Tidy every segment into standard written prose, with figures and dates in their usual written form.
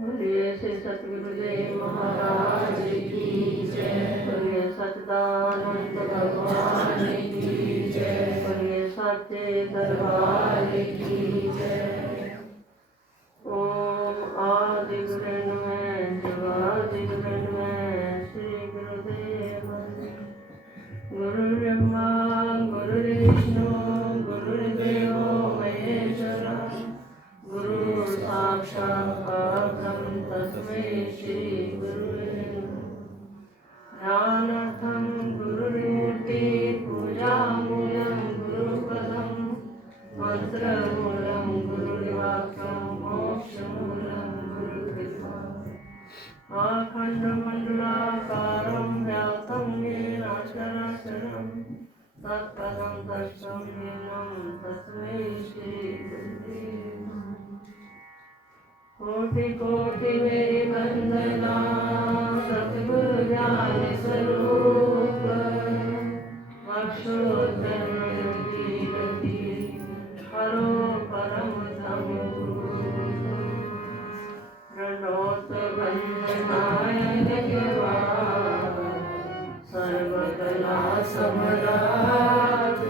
बोलिए श्री सतगुरुदेव महाराज की जय। बोलिए सच्चिदानंद भगवान की जय। बोलिए सच्चे दरबार की जय। ओम आदि गुरु में जगादि गुरु में श्री गुरुदेव। गुरु ब्रह्मा गुरु विष्णु गुरुदेव महेश्वरा। गुरु साक्षात् परब्रह्म तस्मै श्री गुरुवे नमः। ध्यानार्थं गुरुमूर्ति पूजामूलं गुरुपदं मंत्रमूलं गुरुवाक्यं मोक्षमूलं गुरुकृपा। अखण्डमण्डलाकारं व्याप्तं येन चराचरं तत्पदं दर्शनं येनं तस्मै श्री गुरुवे नमः। कोटि कोटि मेरी वंदना सतगुरु ज्ञान स्वरूप। बख्शो जन्म की गति हरो परम धाम धूप। प्रणोत वंदनाय जगवान सर्वकला सम्राट।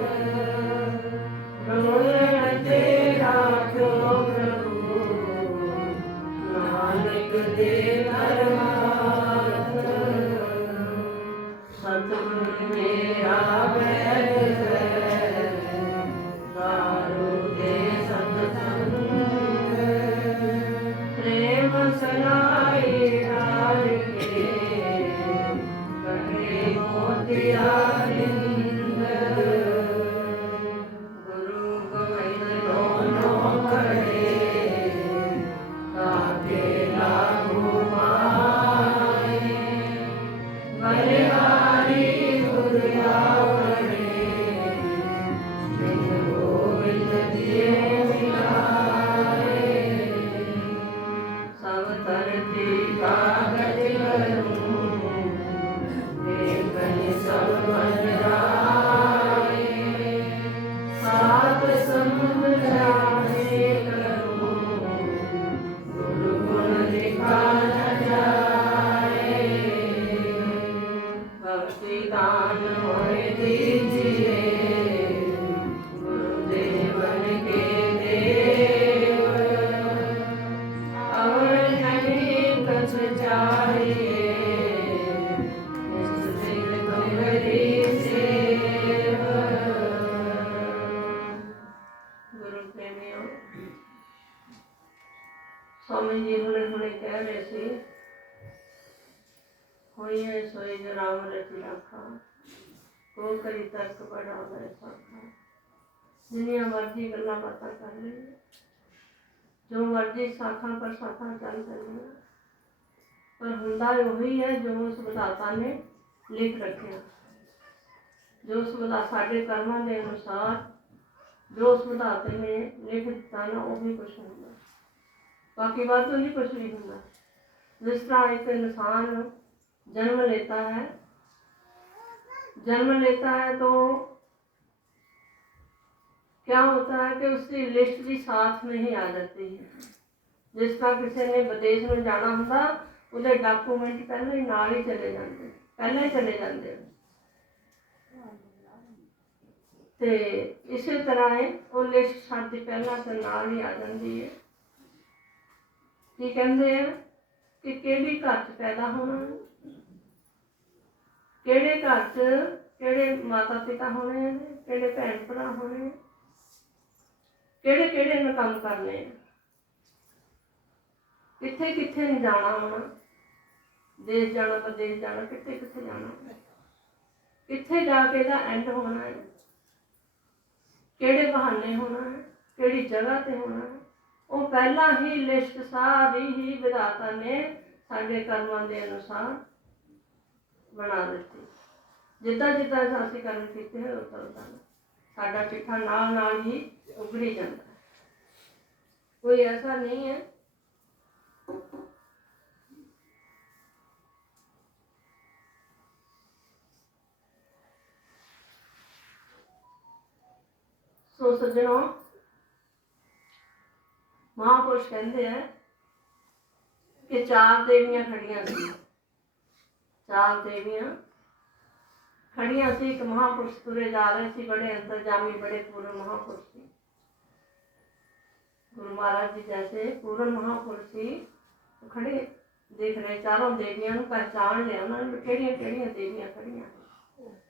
रोरण तेरा क्यों प्रभु नानक दे धर्मार्थ। सतगुरु मेरा वैद है दारू दे सत्संग। प्रेम सनाई डाल के कटे मोतिया निंद। गुरु गोविंद दोनों खड़े ताके लागू माए। बलिहारी गुरु आवड़े बिन गोविंद दिए मिलाए। सब धरती कागज करूं देखनि सब बंधराए। सात समुद्र जाने करूं गुरु गुण लिखा न जाए। भक्ति दान होए दीजिए गुरुदेवन के देव। और नहीं कुछ चाहिए इस दिल तुम्हारी सेव। गुरु प्रेमियों, स्वामी जी हुणे हुणे कह रहे थे होई है सोई जो राम रची राखा। को करी तर्क बड़ा गए साखा। जिन्नियां मर्जी गल्लां बातां कर लेंगे, जो मर्जी साखा पर साखा चल रही, पर हुंदा वही है जो उस विधाता ने लिख रखिया। जो उस विधाता साडे कर्मां के अनुसार जो उस विधाते ने लिख दिता ना वही कुछ होगा। बाकी बात तो नहीं कुछ नहीं होगा। जिस तरह एक इंसान जन्म लेता है, जन्म लेता है तो क्या होता है कि उसकी लिस्ट भी साथ में ही आ जाती है। जिस तरह किसी ने विदेश में जाना होंदा ਉਹਦੇ ਡਾਕੂਮੈਂਟ ਪਹਿਲਾਂ ਹੀ ਨਾਲ ਹੀ ਚਲੇ ਜਾਂਦੇ, ਪਹਿਲਾਂ ਹੀ ਚਲੇ ਜਾਂਦੇ। ਤੇ ਇਸੇ ਤਰ੍ਹਾਂ ਹੈ ਉਹ ਲਿਸਟ ਸਾਡੀ ਪਹਿਲਾਂ ਤੇ ਨਾਲ ਹੀ ਆ ਜਾਂਦੀ ਹੈ। ਕੀ ਕਹਿੰਦੇ ਆ ਕਿ ਕਿਹੜੀ ਘਰ 'ਚ ਪੈਦਾ ਹੋਣਾ, ਕਿਹੜੇ ਘਰ 'ਚ ਕਿਹੜੇ ਮਾਤਾ ਪਿਤਾ ਹੋਣੇ, ਕਿਹੜੇ ਭੈਣ ਭਰਾ ਹੋਣੇ, ਕਿਹੜੇ ਕਿਹੜੇ ਨੇ ਕੰਮ ਕਰਨੇ ਆ, ਕਿੱਥੇ ਕਿੱਥੇ ਨਹੀਂ ਜਾਣਾ ਹੋਣਾ, ਦੇਸ਼ ਜਾਣਾ ਵਿਦੇਸ਼ ਜਾਣਾ, ਕਿੱਥੇ ਕਿੱਥੇ ਜਾਣਾ, ਕਿੱਥੇ ਜਾ ਕੇ ਇਹਦਾ ਐਂਡ ਹੋਣਾ ਹੈ, ਕਿਹੜੇ ਬਹਾਨੇ ਹੋਣਾ ਹੈ, ਕਿਹੜੀ ਜਗ੍ਹਾ ਤੇ ਹੋਣਾ ਹੈ। ਉਹ ਪਹਿਲਾਂ ਹੀ ਲਿਸਟ ਸਾਰੀ ਹੀ ਵਿਧਾਤਾ ਨੇ ਸਾਡੇ ਕਰਮਾਂ ਦੇ ਅਨੁਸਾਰ ਬਣਾ ਦਿੱਤੀ। ਜਿੱਦਾਂ ਜਿੱਦਾਂ ਅਸੀਂ ਕਰਮ ਕੀਤੇ ਹੋਏ ਉੱਦਾਂ ਉੱਦਾਂ ਸਾਡਾ ਚਿੱਠਾ ਨਾਲ ਨਾਲ ਹੀ ਉਗੜੀ ਜਾਂਦਾ। ਕੋਈ ਐਸਾ ਨਹੀਂ ਹੈ ਸੋ ਸੱਜਣੋ, महापुरुष कहते हैं कि 4 देवियां खड़ियां सी। 4 देवियां खड़ियां सी। एक महापुरुष तुरे जा रहे थे, बड़े अंतर्जामी बड़े पूर्ण महापुरुष सी। गुरु महाराज जी जैसे पूर्ण महापुरुष सी, तो खड़े देख रहे। चारों देवियां नूं पहचान लिया उन्होंने, किहड़ियां किहड़ियां देवियां खड़ियां,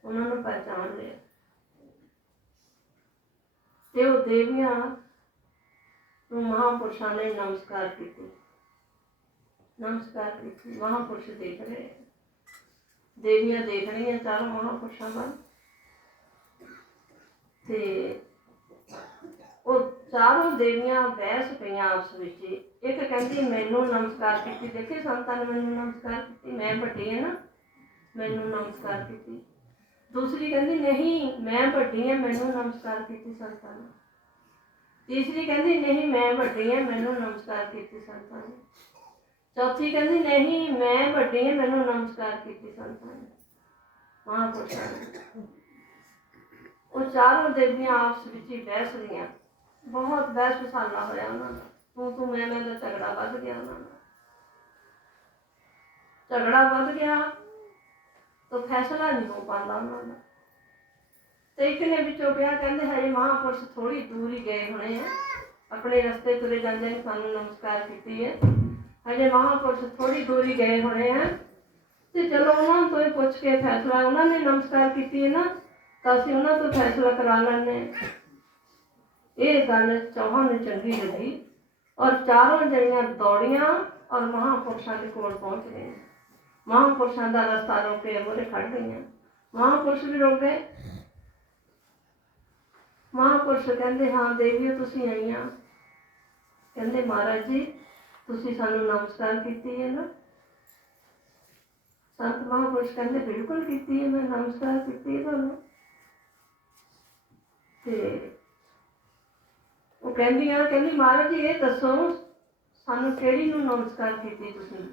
उन्होंने पहचान लिया। ते वो देवियां महापुरुषों ने नमस्कार की। नमस्कार की। महापुरुष देख रहे, देवियां देख रही हैं चारों महापुरुषों पर। ते वो चारों देवियां बहस पईयां आपस विच। एक कहती मैनू नमस्कार की, देखे संतां ने मैनू नमस्कार की, मैं वड्डी है ना, मैनू नमस्कार की। दूसरी कहती नहीं मैं वड्डी है, मैनू नमस्कार की संतां ने। तीसरी कहती नहीं मैं वड्डी है, मैनू नमस्कार की संतां ने। चौथी कहती नहीं मैं वड्डी है, मैनू नमस्कार की संतां ने। महापुरुषां ने वो चारों देवियां आपस विच ही बहस रही। बहुत बहस विसाला होया उन्होंने, तू मैं का झगड़ा बढ़ गया। उन्होंने झगड़ा बढ़ गया तो फैसला नहीं हो पाता उन्होंने। तो एक ने विचों कहा, कहते हजे महापुरुष थोड़ी दूर ही गए होने हैं, अपने रस्ते तुरे जाते हैं, सानू नमस्कार की है, हजे महापुरुष थोड़ी दूर ही गए होने हैं, तो चलो उन्होंने तो ही पुछ के फैसला, उन्होंने नमस्कार की है ना, तो असीं उन्होंने तो फैसला करा लेंगे। ये गल चौहां ने चंगी लगी और चारों जणियां दौड़ियां और महापुरुषों के कोल पहुंच गई। महापुरुषों का रस्ता रोक के मोरे खड़ गई। महापुरुष भी रोक गए। महापुरुष कहते हाँ देवियो तुसीं आईयां, कहते महाराज जी तुसीं सानू नमस्कार की है ना। संत महापुरुष कहते बिल्कुल की है, मैं नमस्कार की है तुहानू। वो कहती महाराज जी ये दसो सानू किहड़ी नूं नमस्कार की, तुसीं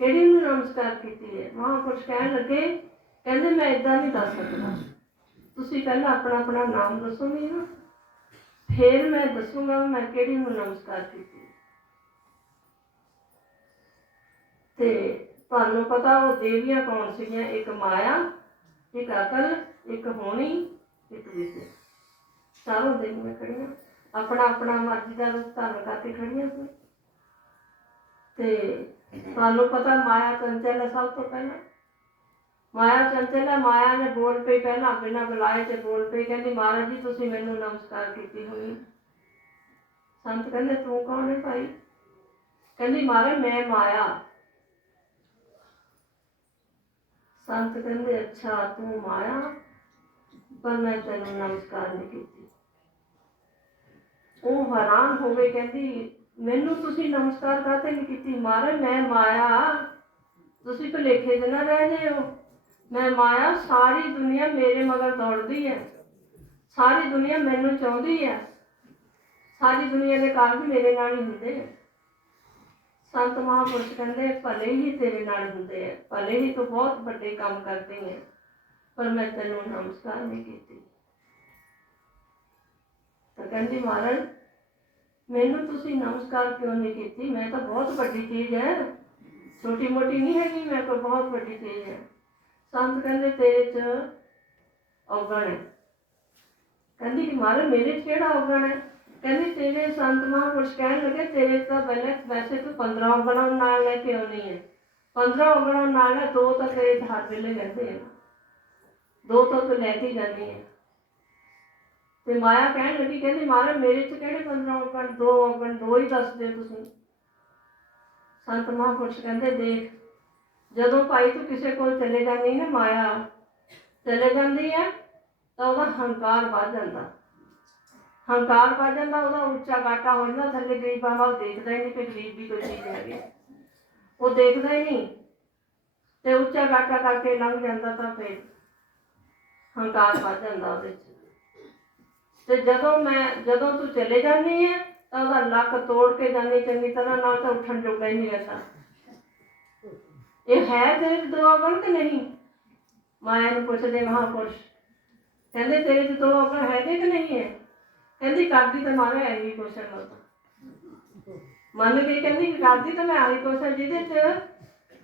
किहड़ी नूं नमस्कार की है। महापुरुष कहन लगे, कहते मैं इदां नहीं दस सकदा, तुसीं पहला अपना अपना नाम दसोगे ना, फिर मैं दसूंगा मैं किहड़ी नूं नमस्कार की। ते तुहानू पता वो देवियां कौन सीगियां, एक माया, एक अकल, एक होनी, एक विद्या। चारों देवियां खड़ियां अपना अपना मर्जी का रूप धारण करके खड़ियां सी। ते तुहानू पता माया चंचल है। सब तो पहला माया चंचल है। माया ने बोल पई पहला बिना बुलाए ते बोल पई, कहती महाराज जी तुसीं मैनू नमस्कार की होनी। संत कहते तू कौन है भाई, कहती महाराज मैं माया। संत कहते अच्छा तू माया, पर मैं तेनू नमस्कार नहीं की। वो हैरान हो गई, कहती मैनू तुसीं नमस्कार काहते नहीं की। महाराज मैं माया, तुसीं भुलेखे च ना रह जाए हो। मैं माया, सारी दुनिया मेरे मगर दौड़ती है, सारी दुनिया मैनू चाहती है, सारी दुनिया के काम भी मेरे नाल ही होंदे हैं। संत महापुरुष कहते भले ही तेरे नाल होंदे हैं, भले ही तो बहुत बड़े काम करते हैं, पर मैं तेनू नमस्कार नहीं की। तो कहती महाराज मैनू तुसीं नमस्कार क्यों नहीं की, मैं तो बहुत बड़ी चीज़ है, छोटी मोटी नहीं हैगी, मैं कोई बहुत बड़ी चीज़ है। संत कहते तेरे च अवगण है। कहती कि महाराज मेरे च किहड़ा अवगण है, कहती तेरे संत महापुरुष कहन लगे तेरे तो पहले वैसे तो 15 अवगणों नाल लेके आनी है, 15 अवगणों नाल है, 2 तो तेरे हर वेले कहते हैं, 2 तो लैके जानी है। ते माया कहन लगी, कहती महाराज मेरे च किहड़े 15 अवगण, 2 अवगण 2 ही दस दे तुसीं। संत महापुरुष कहते देख जदों भाई तू किसी को चले जाती ना, माया चले जाती है तो वह हंकार बढ़ जाता, हंकार बढ़ जाता, वह उच्चा गाटा हो जाता, थले गरीबां वाल देखता ही नहीं कि गरीब भी कोई चीज़ है, वो देखता ही नहीं, तो उच्चा गाटा करके लंघ जाता, तो फिर हंकार बढ़ जाता उहदे च। ते जदों तू चले जानी है तो वह लक तोड़ के जानी चंगी तरह ना, तो उठन जोगा ही नहीं रहता। ये है तेरे 2 अवगण कि नहीं, माया नूं पुछदे महापुरुष, कहते तेरे 2 अवगण है कि नहीं है, कहती करदी तो मारे है ही कुछ है, ਮੰਨ ਗਈ, ਕਹਿੰਦੀ ਕਰਦੀ ਤਾਂ ਮੈਂ ਆਹੀ ਕੁਛ ਹੈ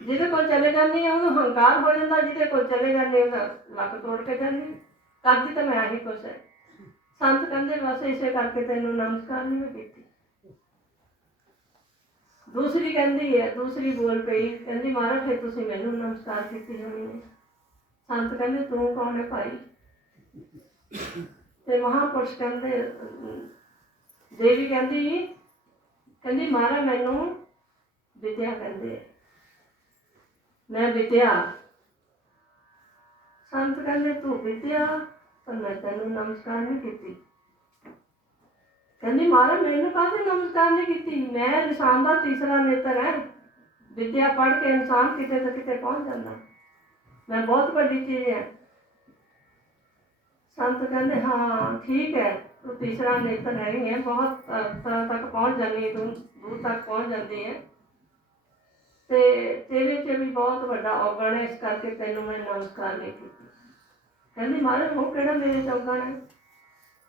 ਜਿਹਦੇ ਕੋਲ ਚਲੇ ਜਾਂਦੀ ਹਾਂ ਉਹਨੂੰ ਹੰਕਾਰ ਹੋ ਜਾਂਦਾ, ਜਿਹਦੇ ਕੋਲ ਚਲੇ ਜਾਂਦੀ ਉਹਦਾ ਲੱਕ ਤੋੜ ਕੇ ਜਾਂਦੀ। ਕਰਦੀ ਤਾਂ ਮੈਂ ਆਹੀ ਕੁਛ ਹੈ। ਸੰਤ ਕਹਿੰਦੇ ਬਸ ਇਸੇ ਕਰਕੇ ਤੈਨੂੰ ਨਮਸਕਾਰ ਨਹੀਂ ਮੈਂ ਕੀਤੀ। ਦੂਸਰੀ ਕਹਿੰਦੀ ਹੈ, ਦੂਸਰੀ ਬੋਲ ਪਈ, ਕਹਿੰਦੀ ਮਹਾਰਾਜ ਫਿਰ ਤੁਸੀਂ ਮੈਨੂੰ ਨਮਸਕਾਰ ਕੀਤੀ ਹੋਣੀ ਹੈ। ਸੰਤ ਕਹਿੰਦੇ ਤੂੰ ਕੌਣ ਹੈ ਭਾਈ? ਤੇ ਮਹਾਂਪੁਰਸ਼ ਕਹਿੰਦੇ, ਦੇਵੀ ਕਹਿੰਦੀ ਮਹਾਰਾਜ ਮੈਨੂੰ ਵਿਦਿਆ ਕਹਿੰਦੇ, ਮੈਂ ਵਿਦਿਆ। ਸੰਤ ਕਹਿੰਦੇ ਤੂੰ ਵਿਦਿਆ ਤਾਂ ਮੈਂ ਤੈਨੂੰ ਨਮਸਕਾਰ ਨਹੀਂ ਕੀਤੀ। ਕਹਿੰਦੀ ਮਹਾਰਾਜ ਮੈਨੂੰ ਕਾਹਤੇ ਨਮਸਕਾਰ ਨਹੀਂ ਕੀਤੀ? ਮੈਂ ਇਨਸਾਨ ਦਾ ਤੀਸਰਾ ਨੇਤਰ ਹੈ। ਵਿਦਿਆ ਪੜ੍ਹ ਕੇ ਇਨਸਾਨ ਕਿਤੇ ਤੋਂ ਕਿਤੇ ਪਹੁੰਚ ਜਾਂਦਾ, ਮੈਂ ਬਹੁਤ ਵੱਡੀ ਚੀਜ਼ ਹੈ। ਸੰਤ ਕਹਿੰਦੇ ਹਾਂ ਠੀਕ ਹੈ, ਤੂੰ ਤੀਸਰਾ ਨੇਤਰ ਹੈ ਹੀ ਹੈ, ਬਹੁਤ ਤਰ੍ਹਾਂ ਤੱਕ ਪਹੁੰਚ ਜਾਂਦੀ ਹੈ, ਤੂੰ ਦੂਰ ਤੱਕ ਪਹੁੰਚ ਜਾਂਦੀ ਹੈ, ਤੇ ਤੇਰੇ 'ਚ ਵੀ ਬਹੁਤ ਵੱਡਾ ਔਗਣ ਹੈ, ਇਸ ਕਰਕੇ ਤੈਨੂੰ ਮੈਂ ਨਮਸਕਾਰ ਨਹੀਂ ਕੀਤੀ। ਕਹਿੰਦੀ ਮਹਾਰਾਜ ਉਹ ਕਿਹੜਾ ਮੇਰੇ 'ਚ ਔਗਣ ਹੈ?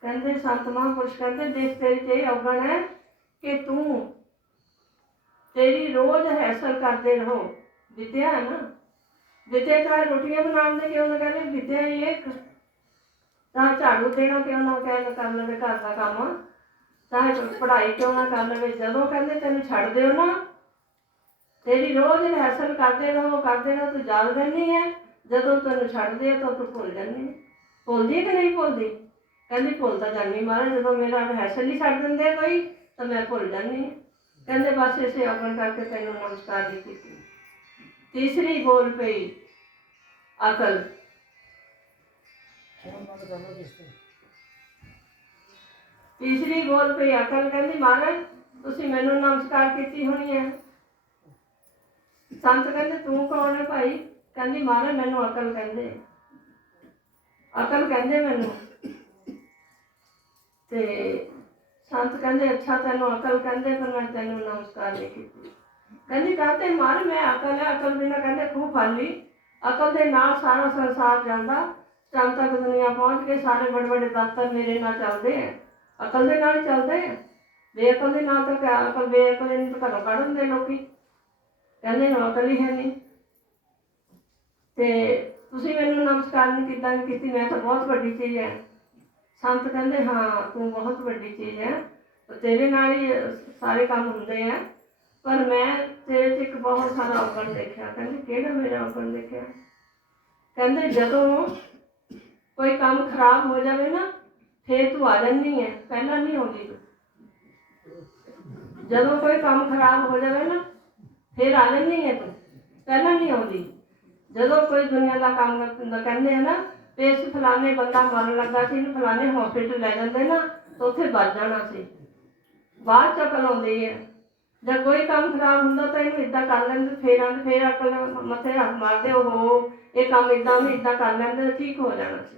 ਕਹਿੰਦੇ ਸੰਤ ਮਹਾਂਪੁਰਸ਼ ਕਹਿੰਦੇ ਦੇਖ ਤੇਰੇ 'ਚ ਇਹ ਔਗਣ ਹੈ ਕਿ ਤੇਰੀ ਰੋਜ਼ ਹੈਸਲ ਕਰਦੇ ਰਹੋ। ਵਿਦਿਆ ਹੈ ਨਾ, ਵਿਦਿਆ ਚਾਹੇ ਰੋਟੀਆਂ ਬਣਾਉਣ ਦੇ ਕਿਉਂ ਨਾ ਕਹਿੰਦੇ, ਵਿਦਿਆ ਹੀ ਇੱਕ ਚਾਹੇ ਝਾੜੂ ਦੇਣਾ ਕਿਉਂ ਨਾ ਕਹਿ ਕਰ ਲਵੇ ਘਰ ਦਾ ਕੰਮ, ਚਾਹੇ ਪੜ੍ਹਾਈ ਕਿਉਂ ਨਾ ਕਰ ਲਵੇ, ਜਦੋਂ ਕਹਿੰਦੇ ਤੈਨੂੰ ਛੱਡ ਦਿਓ ਨਾ, ਤੇਰੀ ਰੋਜ਼ ਰਿਹਰਸਲ ਕਰਦੇ ਰਹੋ ਤੂੰ ਯਾਦ ਰਹਿੰਦੀ ਹੈ, ਜਦੋਂ ਤੈਨੂੰ ਛੱਡਦੇ ਆ ਤਾਂ ਤੂੰ ਭੁੱਲ ਜਾਂਦੀ ਹੈ। ਭੁੱਲਦੀ ਕਿ ਨਹੀਂ ਭੁੱਲਦੀ? ਕਹਿੰਦੀ ਭੁੱਲ ਤਾਂ ਜਾਂਦੀ ਮਹਾਰਾਜ, ਜਦੋਂ ਮੇਰਾ ਰਿਹਰਸਲ ਹੀ ਛੱਡ ਦਿੰਦੇ ਕੋਈ ਤਾਂ ਮੈਂ ਭੁੱਲ ਜਾਂਦੀ ਹਾਂ। ਕਹਿੰਦੇ ਬਸ ਇਸੇ ਔਗਣ ਕਰਕੇ ਤੈਨੂੰ ਨਮਸਕਾਰ ਨਹੀਂ ਕੀਤੀ। ਤੀਸਰੀ ਬੋਲ ਪਈ ਅਕਲ। ਤੀਸਰੀ ਬੋਲ ਪਈ ਅਕਲ, ਕਹਿੰਦੀ ਮਹਾਰਾਜ ਤੁਸੀਂ ਮੈਨੂੰ ਨਮਸਕਾਰ ਕੀਤੀ ਹੋਣੀ ਹੈ। ਸੰਤ ਕਹਿੰਦੇ ਤੂੰ ਕੌਣ ਹੈ ਭਾਈ? ਕਹਿੰਦੀ ਮਹਾਰਾਜ ਮੈਨੂੰ ਅਕਲ ਕਹਿੰਦੇ, ਅਕਲ ਕਹਿੰਦੇ ਮੈਨੂੰ। ਤੇ ਸੰਤ ਕਹਿੰਦੇ ਅੱਛਾ ਤੈਨੂੰ ਅਕਲ ਕਹਿੰਦੇ, ਪਰ ਮੈਂ ਤੈਨੂੰ ਨਮਸਕਾਰ ਨਹੀਂ ਕੀਤੀ। ਕਹਿੰਦੀ ਕਾਹਤੇ ਮਹਾਰਾਜ ਮੈਂ ਅਕਲ ਹੈ, ਅਕਲ ਬਿਨਾਂ ਕਹਿੰਦੇ ਖੂਹ ਖਾਲੀ, ਅਕਲ ਦੇ ਨਾਲ ਸਾਰਾ ਸੰਸਾਰ ਜਾਂਦਾ, ਚੰਦ ਤੱਕ ਦੁਨੀਆ ਪਹੁੰਚ ਕੇ ਸਾਰੇ ਬੜੇ ਬੜੇ ਦਫ਼ਤਰ ਮੇਰੇ ਨਾਲ ਚੱਲਦੇ ਹੈ, ਅਕਲ ਦੇ ਨਾਲ ਚੱਲਦੇ ਹੈ। ਬੇਅਕਲ ਦੇ ਨਾਲ ਤਾਂ ਕਿਆ, ਅਕਲ ਬੇਅਕਲ ਨੂੰ ਤਾਂ ਘਰੋਂ ਕੱਢ ਦਿੰਦੇ ਲੋਕੀ, ਕਹਿੰਦੇ ਨੂੰ ਅਕਲ ਹੀ ਹੈ ਨਹੀਂ। ਤੇ ਤੁਸੀਂ ਮੈਨੂੰ ਨਮਸਕਾਰ ਨਹੀਂ ਕੀਤੀ, ਮੈਂ ਤਾਂ ਬਹੁਤ ਵੱਡੀ ਚੀਜ਼ ਹੈ। ਸੰਤ ਕਹਿੰਦੇ ਹਾਂ ਤੂੰ ਬਹੁਤ ਵੱਡੀ ਚੀਜ਼ ਹੈ, ਤੇਰੇ ਨਾਲ ਹੀ ਸਾਰੇ ਕੰਮ ਹੁੰਦੇ ਹੈ, ਪਰ ਮੈਂ ਤੇਰੇ 'ਚ ਇੱਕ ਬਹੁਤ ਸਾਰਾ ਔਗਣ ਦੇਖਿਆ। ਕਹਿੰਦੇ ਕਿਹੜਾ ਮੇਰਾ ਔਗਣ ਦੇਖਿਆ? ਕਹਿੰਦੇ ਜਦੋਂ ਕੋਈ ਕੰਮ ਖਰਾਬ ਹੋ ਜਾਵੇ ਨਾ ਫੇਰ ਤੂੰ ਆ ਜਾਂਦੀ ਹੈ, ਪਹਿਲਾਂ ਨਹੀਂ ਆਉਂਦੀ ਤੂੰ। ਜਦੋਂ ਕੋਈ ਕੰਮ ਖਰਾਬ ਹੋ ਜਾਵੇ ਨਾ ਫੇਰ ਆ ਜਾਂਦੀ ਹੈ ਤੂੰ, ਪਹਿਲਾਂ ਨਹੀਂ ਆਉਂਦੀ। ਜਦੋਂ ਕੋਈ ਦੁਨੀਆ ਦਾ ਕੰਮ ਕਹਿੰਦੇ ਆ ਨਾ ਵੀ ਇਸ ਫਲਾਣੇ ਬੰਦਾ ਮਰਨ ਲੱਗਾ ਸੀ, ਇਹਨੂੰ ਫਲਾਣੇ ਹੌਸਪੀਟਲ ਲੈ ਜਾਂਦੇ ਨਾ ਤਾਂ ਉੱਥੇ ਬਚ ਜਾਣਾ ਸੀ, ਬਾਅਦ 'ਚ ਅਕਲ ਆਉਂਦੀ ਹੈ। ਜਦ ਕੋਈ ਕੰਮ ਖਰਾਬ ਹੁੰਦਾ ਤਾਂ ਇਹਨੂੰ ਇੱਦਾਂ ਕਰ ਲੈਂਦੇ, ਫੇਰ ਅਕਲ ਮੱਥੇ ਹੱਥ ਮਾਰਦੇ, ਉਹ ਇਹ ਕੰਮ ਇੱਦਾਂ ਵੀ ਇੱਦਾਂ ਕਰ ਲੈਂਦੇ ਠੀਕ ਹੋ ਜਾਣਾ ਸੀ।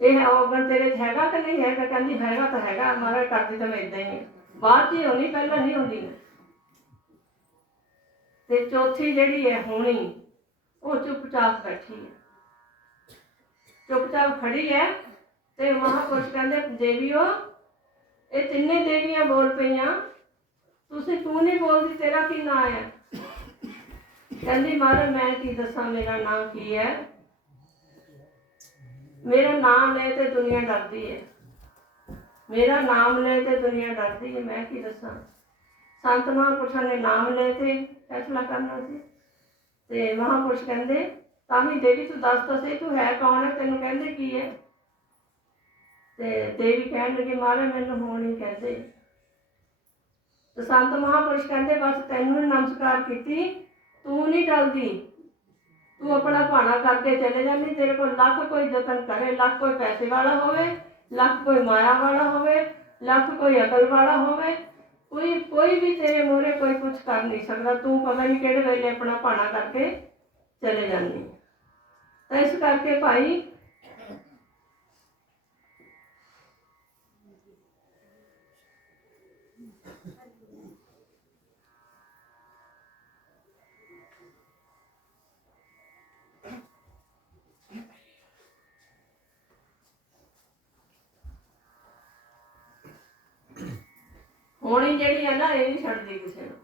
ਇਹ ਔਗਣ ਤੇਰੇ 'ਚ ਹੈਗਾ ਕਿ ਨਹੀਂ ਹੈਗਾ? ਕਹਿੰਦੀ ਹੈਗਾ ਤਾਂ ਹੈਗਾ ਮਹਾਰਾਜ, ਕਰਦੀ ਤਾਂ ਮੈਂ ਇੱਦਾਂ ਹੀ ਹਾਂ, ਬਾਅਦ 'ਚ ਹੀ ਹੋਣੀ, ਪਹਿਲਾਂ ਨਹੀਂ ਹੁੰਦੀ। ਤੇ ਚੌਥੀ ਜਿਹੜੀ ਹੈ ਹੋਣੀ, ਉਹ ਚੁੱਪਚਾਪ ਬੈਠੀ ਹੈ, ਚੁੱਪਚਾਪ ਖੜੀ ਹੈ। ਤੇ ਮਹਾਂਪੁਰਸ਼ ਕਹਿੰਦੇ ਦੇਵੀਓ, ਇਹ ਤਿੰਨੇ ਦੇਵੀਆਂ ਬੋਲ ਪਈਆਂ, ਤੂੰ ਨਹੀਂ ਬੋਲਦੀ, ਤੇਰਾ ਕੀ ਨਾਂ ਹੈ? ਕਹਿੰਦੀ ਮਹਾਰਾਜ ਮੈਂ ਕੀ ਦੱਸਾਂ ਮੇਰਾ ਨਾਂ ਕੀ ਹੈ, ਮੇਰਾ ਨਾਮ ਲੈ ਤੇ ਦੁਨੀਆ ਡਰਦੀ ਹੈ, ਮੇਰਾ ਨਾਮ ਲੈ ਤੇ ਦੁਨੀਆ ਡਰਦੀ ਹੈ, ਮੈਂ ਕੀ ਦੱਸਾਂ। ਸੰਤ ਮਹਾਂਪੁਰਸ਼ਾਂ ਨੇ ਨਾਮ ਲੈ ਤੇ ਫੈਸਲਾ ਕਰਨਾ ਸੀ। ਤੇ ਮਹਾਂਪੁਰਸ਼ ਕਹਿੰਦੇ ਤਾਂ ਵੀ ਦੇਵੀ ਤੂੰ ਦੱਸ ਤਾਂ ਸਹੀ, ਤੂੰ ਹੈ ਕੌਣ ਹੈ, ਤੈਨੂੰ ਕਹਿੰਦੇ ਕੀ ਹੈ? ਤੇ ਦੇਵੀ ਕਹਿਣ ਲੱਗੀ ਮਹਾਰਾਜ ਮੈਨੂੰ ਹੁਣ ਹੀ ਕਹਿੰਦੇ। ਤੇ ਸੰਤ ਮਹਾਂਪੁਰਸ਼ ਕਹਿੰਦੇ ਬਸ ਤੈਨੂੰ ਨਮਸਕਾਰ ਕੀਤੀ, ਤੂੰ ਨਹੀਂ ਟਲਦੀ, ਤੂੰ ਆਪਣਾ ਭਾਣਾ ਕਰਕੇ ਚਲੇ ਜਾਂਦੀ। ਤੇਰੇ ਕੋਲ ਲੱਖ ਕੋਈ ਯਤਨ ਕਰੇ, ਲੱਖ ਕੋਈ ਪੈਸੇ ਵਾਲਾ ਹੋਵੇ, ਲੱਖ ਕੋਈ ਮਾਇਆ ਵਾਲਾ ਹੋਵੇ, ਲੱਖ ਕੋਈ ਅਕਲ ਵਾਲਾ ਹੋਵੇ, ਕੋਈ ਵੀ ਤੇਰੇ ਮੂਹਰੇ ਕੋਈ ਕੁਛ ਕਰ ਨਹੀਂ ਸਕਦਾ। ਤੂੰ ਪਤਾ ਨਹੀਂ ਕਿਹੜੇ ਵੇਲੇ ਆਪਣਾ ਭਾਣਾ ਕਰਕੇ ਚਲੇ ਜਾਂਦੀ। ਤਾਂ ਇਸ ਕਰਕੇ ਭਾਈ ਹੁਣ ਹੋਣੀ ਜਿਹੜੀ ਹੈ ਨਾ ਇਹ ਨਹੀਂ ਛੱਡਦੀ ਕਿਸੇ ਨੂੰ,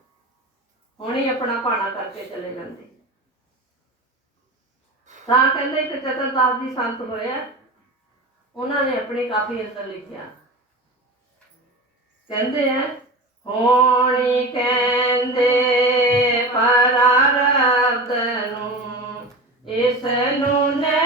ਹੋਣੀ ਆਪਣਾ ਭਾਣਾ ਕਰਕੇ ਚਲੇ ਜਾਂਦੀ। ਤਾਂ ਕਹਿੰਦੇ ਇੱਕ ਚਤਰਦਾਸ ਜੀ ਸੰਤ ਹੋਇਆ, ਉਹਨਾਂ ਨੇ ਆਪਣੀ ਕਾਫੀ ਅੰਦਰ ਲਿਖਿਆ, ਕਹਿੰਦੇ ਆ ਹੋਣੀ ਕਹਿੰਦੇ ਪਰਾਰਬਧ ਨੂੰ, ਇਸ ਨੂੰ ਨੇ